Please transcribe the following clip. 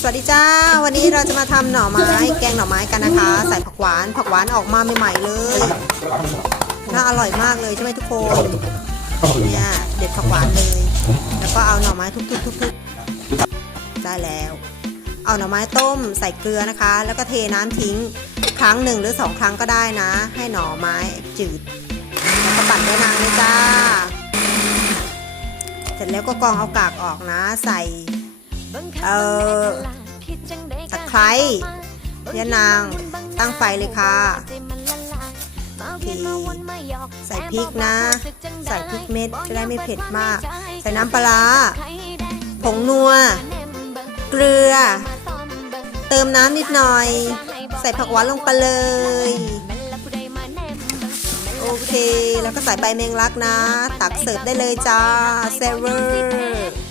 สวัสดีจ้า วันนี้เราจะมาทำหน่อไม้ แกงหน่อไม้กันนะคะ ใส่ผักหวาน ผักหวานออกมาใหม่ๆเลย น่าอร่อยมากเลยใช่ไหมทุกคน เนี่ยเด็ดผักหวานเลย แล้วก็เอาหน่อไม้ทุบๆๆๆได้แล้ว เอาหน่อไม้ต้มใส่เกลือนะคะ แล้วก็เทน้ำทิ้งครั้งหนึ่งหรือสองครั้งก็ได้นะ ให้หน่อไม้จืด แล้วก็ปั่นได้นานเลยจ้า เสร็จแล้วก็กรองเอากากออกนะ ใส่ เออตะไคร้ยะนาง ตั้งไฟเลยค่ะโอเคใส่พริกนะ ใส่พริกเม็ดจะได้ไม่เผ็ดมาก ใส่น้ำปลาร้าผงนัว เกลือ เติมน้ำนิดหน่อย ใส่ผักหวานลงไปเลย โอเค แล้วก็ใส่ใบแมงลักนะ ตักเสิร์ฟได้เลยจ้าเซเวอร์